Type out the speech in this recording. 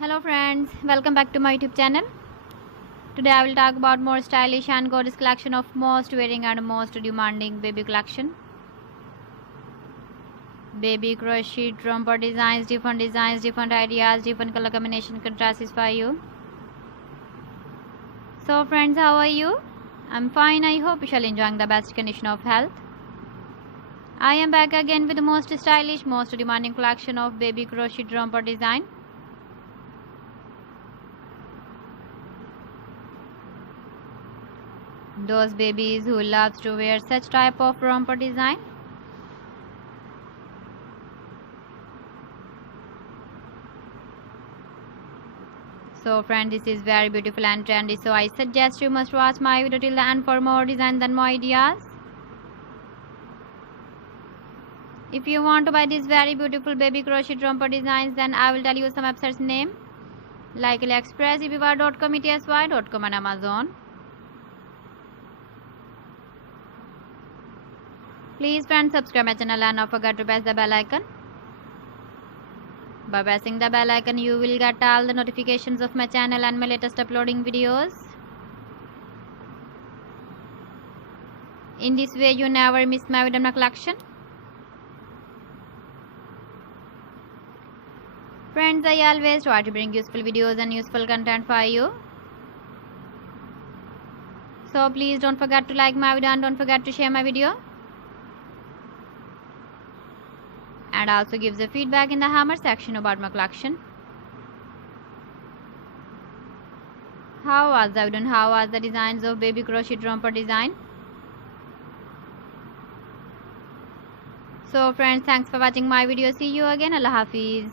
Hello friends, welcome back to my YouTube channel. Today I will talk about more stylish and gorgeous collection of most wearing and most demanding baby collection. Baby crochet romper designs, different ideas, different color combination contrasts for you. So friends, how are you? I'm fine. I hope you shall enjoying the best condition of health. I am back again with the most stylish, most demanding collection of baby crochet romper design. Those babies who loves to wear such type of romper design. So friend, this is very beautiful and trendy, so I suggest you must watch my video till the end for more designs and more ideas. If you want to buy these very beautiful baby crochet romper designs, then I will tell you some websites name like AliExpress, eBay.com, ETSY.com and Amazon. Please friends, subscribe my channel and don't forget to press the bell icon. By pressing the bell icon, you will get all the notifications of my channel and my latest uploading videos. In this way, you never miss my video collection. Friends, I always try to bring useful videos and useful content for you. So please don't forget to like my video and don't forget to share my video. And also give the feedback in the hammer section about my collection. How was the video and how was the designs of baby crochet romper design? So friends, thanks for watching my video. See you again. Allah Hafiz.